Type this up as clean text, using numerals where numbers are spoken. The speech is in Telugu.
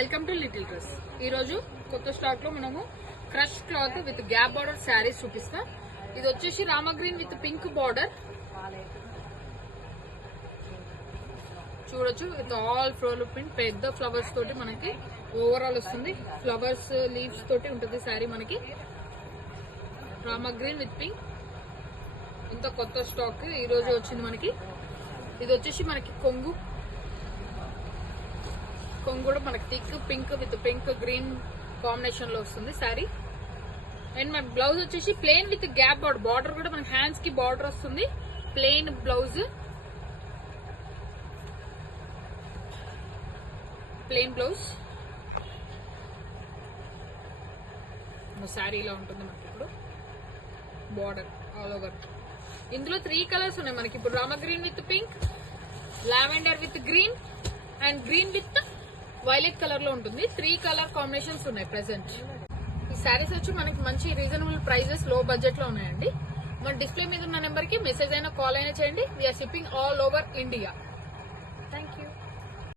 Welcome to little dress. ఈ రోజు కొత్త స్టాక్ లో మనము crush cloth with gap border saris చూపిస్తాం. ఇది వచ్చేసి Rama green with pink border చూడొచ్చు. విత్ ఆల్ ఫ్లోర్ ప్రింట్ పెద్ద ఫ్లవర్స్ తోటి మనకి ఓవరాల్ వస్తుంది. ఫ్లవర్స్ లీవ్స్ తోటి ఉంటుంది శారీ. మనకి రామా గ్రీన్ విత్ పింక్ ఇంత కొత్త స్టాక్ ఈ రోజు వచ్చింది మనకి. ఇది వచ్చేసి మనకి కొంగు కూడా మనకి thick pink with pink green combination లో వస్తుంది శారీ. అండ్ మన బ్లౌజ్ వచ్చేసి ప్లెయిన్ విత్ గ్యాప్ బార్డర్ కూడా మనకి హ్యాండ్స్ కి బార్డర్ వస్తుంది. Plain blouse, plain blouse sari ఇలా ఉంటుంది మనకి. ఇప్పుడు బార్డర్ ఆల్ ఓవర్. ఇందులో 3 కలర్స్ ఉన్నాయి మనకి. ఇప్పుడు Rama green with pink, lavender with green and green with violet colour లో ఉంటుంది. 3 కలర్ కాంబినేషన్స్ ఉన్నాయి ప్రెసెంట్. ఈ శారీస్ వచ్చి మనకి మంచి రీజనబుల్ ప్రైజెస్, లో బడ్జెట్ లో ఉన్నాయండి. మన డిస్ప్లే మీద ఉన్న నెంబర్ కి మెసేజ్ అయినా కాల్ అయినా చేయండి. We're shipping all over India. Thank you.